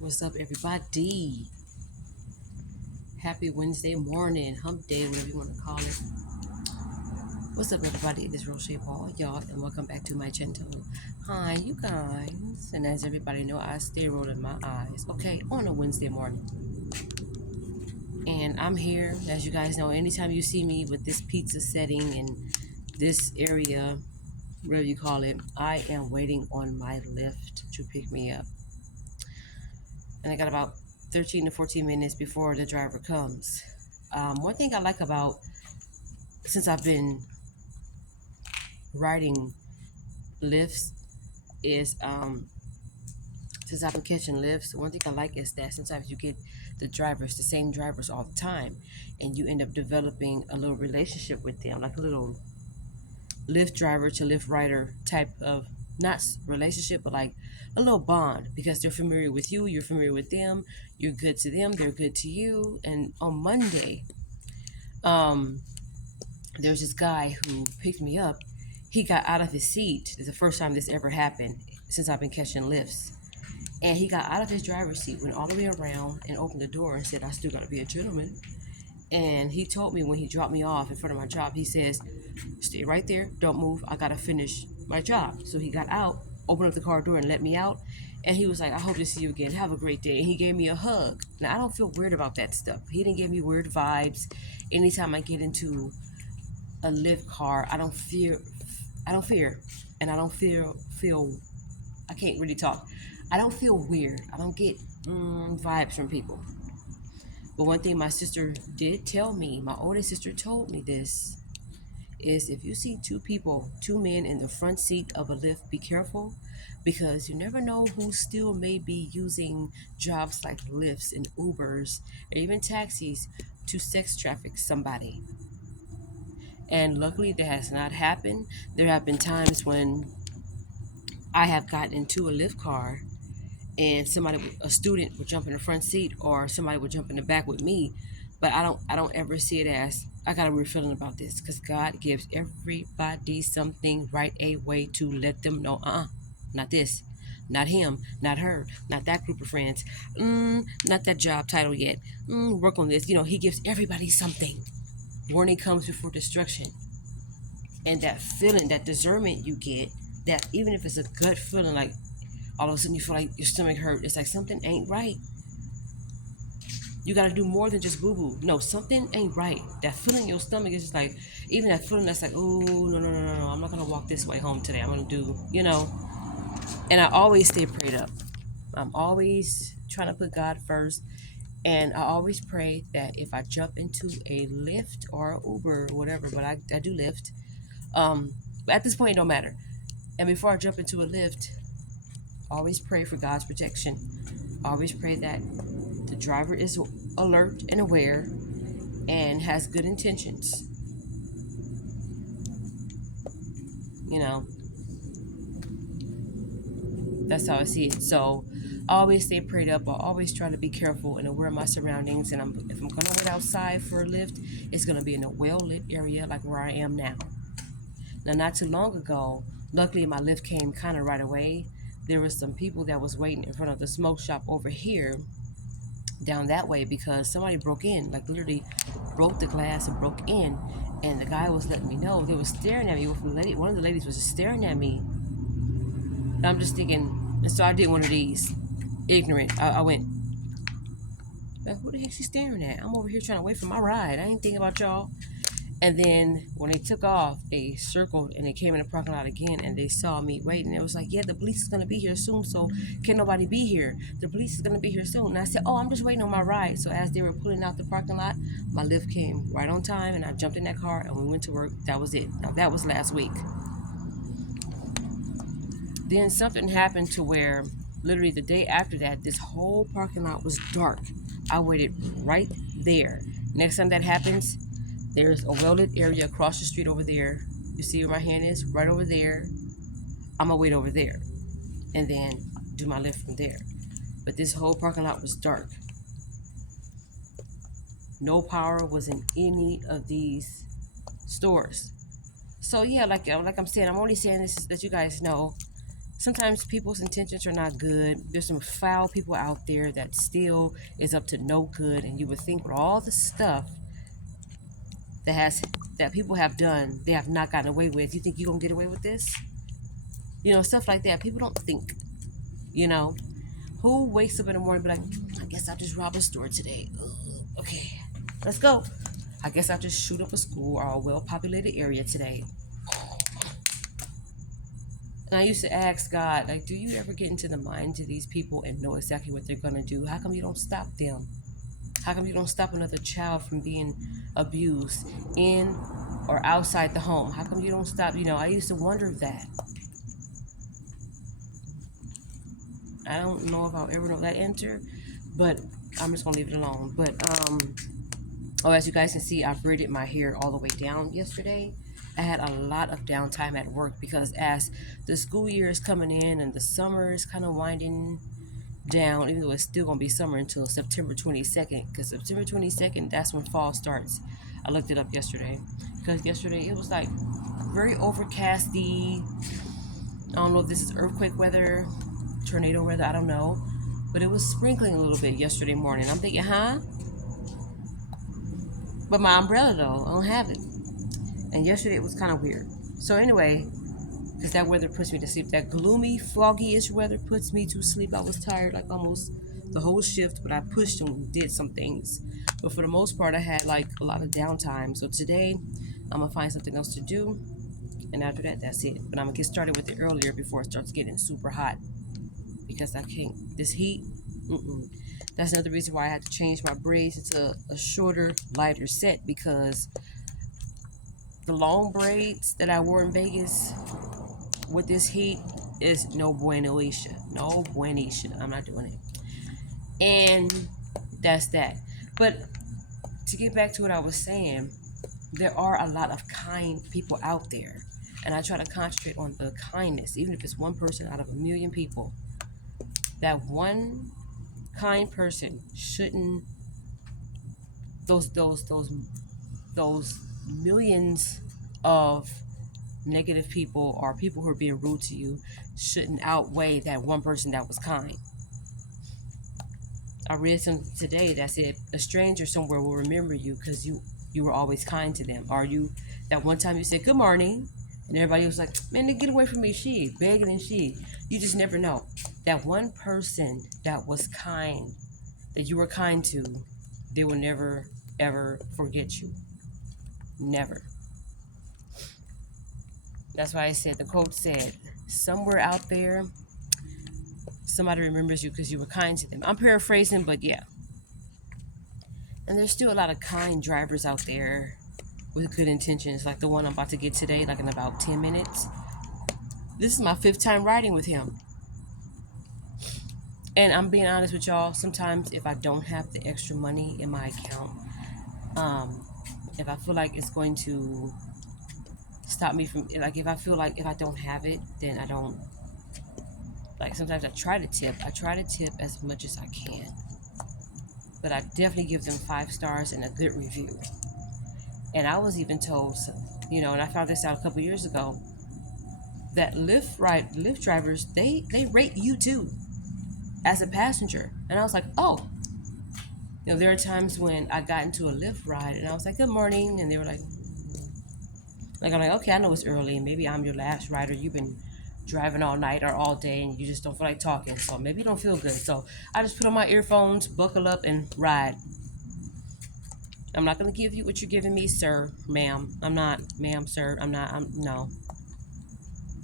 What's up, everybody? Happy Wednesday morning, hump day, whatever you want to call it. What's up, everybody? It is Roche Paul, y'all, and welcome back to my channel. Hi, you guys. And as everybody know, I stay rolling my eyes, okay, on a Wednesday morning. And I'm here, as you guys know, anytime you see me with this pizza setting in this area, whatever you call it, I am waiting on my lift to pick me up. And I got about 13 to 14 minutes before the driver comes. One thing I like about since I've been riding lifts is since I've been catching lifts, one thing I like is that sometimes you get the same drivers all the time, and you end up developing a little relationship with them, like a little lift driver to lift rider type of not relationship, but like a little bond because they're familiar with you, you're familiar with them, you're good to them, they're good to you. And on Monday, um, there's this guy who picked me up. He got out of his seat. It's the first time this ever happened since I've been catching lifts. And he got out of his driver's seat, went all the way around, and opened the door and said, "I still got to be a gentleman." And he told me when he dropped me off in front of my job, he says, "Stay right there. Don't move. I got to finish my job." So he got out, opened up the car door, and let me out. And he was like, "I hope to see you again. Have a great day." And he gave me a hug. Now, I don't feel weird about that stuff. He didn't give me weird vibes. Anytime I get into a lift car, I don't fear, and I don't feel. I can't really talk. I don't feel weird. I don't get vibes from people. But one thing my sister did tell me, my oldest sister told me this, is if you see two men in the front seat of a lift, be careful because you never know who still may be using jobs like lifts and Ubers or even taxis to sex traffic somebody. And luckily, that has not happened. There have been times when I have gotten into a lift car and a student would jump in the front seat or somebody would jump in the back with me. But I don't ever see it as I got a weird feeling about this because God gives everybody something right away to let them know, not this, not him, not her, not that group of friends, not that job title yet. Work on this. He gives everybody something. Warning comes before destruction. And that feeling, that discernment you get, that even if it's a gut feeling, like all of a sudden you feel like your stomach hurt, it's like something ain't right. You got to do more than just boo boo. No, something ain't right. That feeling in your stomach is just like, even that feeling that's like, oh, no, no, no, no, no, I'm not going to walk this way home today. I'm going to do. And I always stay prayed up. I'm always trying to put God first. And I always pray that if I jump into a Lyft or an Uber or whatever, but I do Lyft, but at this point, it don't matter. And before I jump into a lift, always pray for God's protection. Always pray that the driver is alert and aware and has good intentions. You know, that's how I see it. So I always stay prayed up. I always try to be careful and aware of my surroundings. And if I'm going to wait outside for a lift, it's going to be in a well-lit area like where I am now. Now, not too long ago, luckily my lift came kind of right away. There was some people that was waiting in front of the smoke shop over here down that way because somebody broke in, like literally broke the glass and broke in. And the guy was letting me know. They were staring at me. One of the ladies was just staring at me. And I'm just thinking, and so I did one of these. Ignorant. I went, what the heck she staring at? I'm over here trying to wait for my ride. I ain't thinking about y'all. And then when they took off, they circled and they came in the parking lot again and they saw me waiting. It was like, yeah, the police is going to be here soon, so can nobody be here? The police is going to be here soon. And I said, oh, I'm just waiting on my ride. So as they were pulling out the parking lot, my lift came right on time and I jumped in that car and we went to work. That was it. Now, that was last week. Then something happened to where literally the day after that, this whole parking lot was dark. I waited right there. Next time that happens, there's a well-lit area across the street over there. You see where my hand is? Right over there. I'm going to wait over there and then do my lift from there. But this whole parking lot was dark. No power was in any of these stores. So yeah, like I'm saying, I'm only saying this is that you guys know sometimes people's intentions are not good. There's some foul people out there that still is up to no good, and you would think with all the stuff that has that people have done, they have not gotten away with. You think you're gonna get away with this? Stuff like that. People don't think. You know, who wakes up in the morning and be like, I guess I'll just rob a store today. Ugh, okay, let's go. I guess I'll just shoot up a school or a well-populated area today. And I used to ask God, like, do you ever get into the minds of these people and know exactly what they're gonna do? How come you don't stop them? How come you don't stop another child from being abused in or outside the home? How come you don't stop? I used to wonder that. I don't know if I'll ever know that answer, but I'm just gonna leave it alone. But as you guys can see, I braided my hair all the way down yesterday. I had a lot of downtime at work because as the school year is coming in and the summer is kind of winding down, even though it's still gonna be summer until September 22nd, because September 22nd, that's when fall starts. I looked it up yesterday because yesterday it was like very overcasty. I don't know if this is earthquake weather, tornado weather, I don't know, but it was sprinkling a little bit yesterday morning. I'm thinking, but my umbrella though, I don't have it. And yesterday it was kind of weird. So anyway, because that weather puts me to sleep, that gloomy, foggy-ish weather puts me to sleep. I was tired like almost the whole shift, but I pushed and did some things. But for the most part, I had like a lot of downtime. So today, I'm gonna find something else to do, and after that, that's it. But I'm gonna get started with it earlier before it starts getting super hot, because I can't. This heat. That's another reason why I had to change my braids into a shorter, lighter set, because the long braids that I wore in Vegas with this heat is no buenoisha. No buenisha. I'm not doing it. And that's that. But to get back to what I was saying, there are a lot of kind people out there. And I try to concentrate on the kindness, even if it's one person out of a million people. That one kind person shouldn't, those millions of negative people or people who are being rude to you shouldn't outweigh that one person that was kind. I read something today that said a stranger somewhere will remember you because you were always kind to them. Or you, that one time you said good morning and everybody was like, man, get away from me, she begging and she. You just never know. That one person that was kind, that you were kind to, they will never ever forget you. Never. That's why I said, the quote said, somewhere out there, somebody remembers you because you were kind to them. I'm paraphrasing, but yeah. And there's still a lot of kind drivers out there with good intentions, like the one I'm about to get today, like in about 10 minutes. This is my 5th time riding with him. And I'm being honest with y'all, sometimes if I don't have the extra money in my account, if I feel like it's going to stop me from, like, if I feel like if I don't have it, then I don't, like, sometimes I try to tip as much as I can, but I definitely give them 5 stars and a good review. And I was even told, and I found this out a couple years ago, that Lyft drivers, they rate you too as a passenger. And I was like, oh, there are times when I got into a Lyft ride and I was like, good morning, and they were like, I'm like, okay, I know it's early and maybe I'm your last rider. You've been driving all night or all day and you just don't feel like talking, so maybe you don't feel good. So I just put on my earphones, buckle up, and ride. I'm not going to give you what you're giving me, sir, ma'am. I'm not, ma'am, sir. No.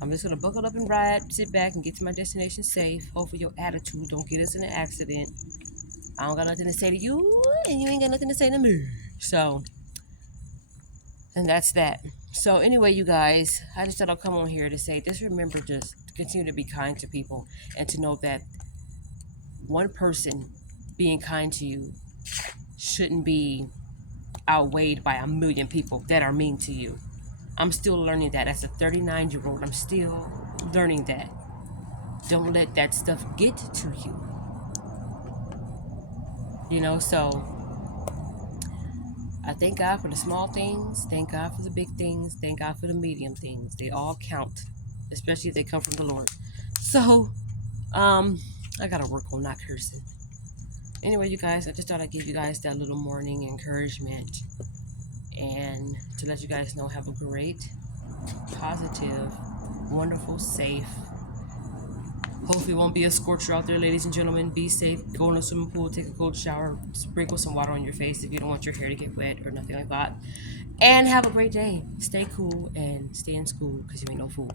I'm just going to buckle up and ride, sit back, and get to my destination safe. Hopefully your attitude don't get us in an accident. I don't got nothing to say to you, and you ain't got nothing to say to me. So, and that's that. So anyway, you guys, I just thought I'll come on here to say, just remember, just continue to be kind to people and to know that one person being kind to you shouldn't be outweighed by a million people that are mean to you. I'm still learning that as a 39-year-old. I'm still learning that. Don't let that stuff get to you. So I thank God for the small things. Thank God for the big things. Thank God for the medium things. They all count, especially if they come from the Lord. So, I gotta work on not cursing. Anyway, you guys, I just thought I'd give you guys that little morning encouragement and to let you guys know, have a great, positive, wonderful, safe. Hopefully, it won't be a scorcher out there, ladies and gentlemen. Be safe. Go in a swimming pool, take a cold shower, sprinkle some water on your face if you don't want your hair to get wet or nothing like that. And have a great day. Stay cool and stay in school because you ain't no fool.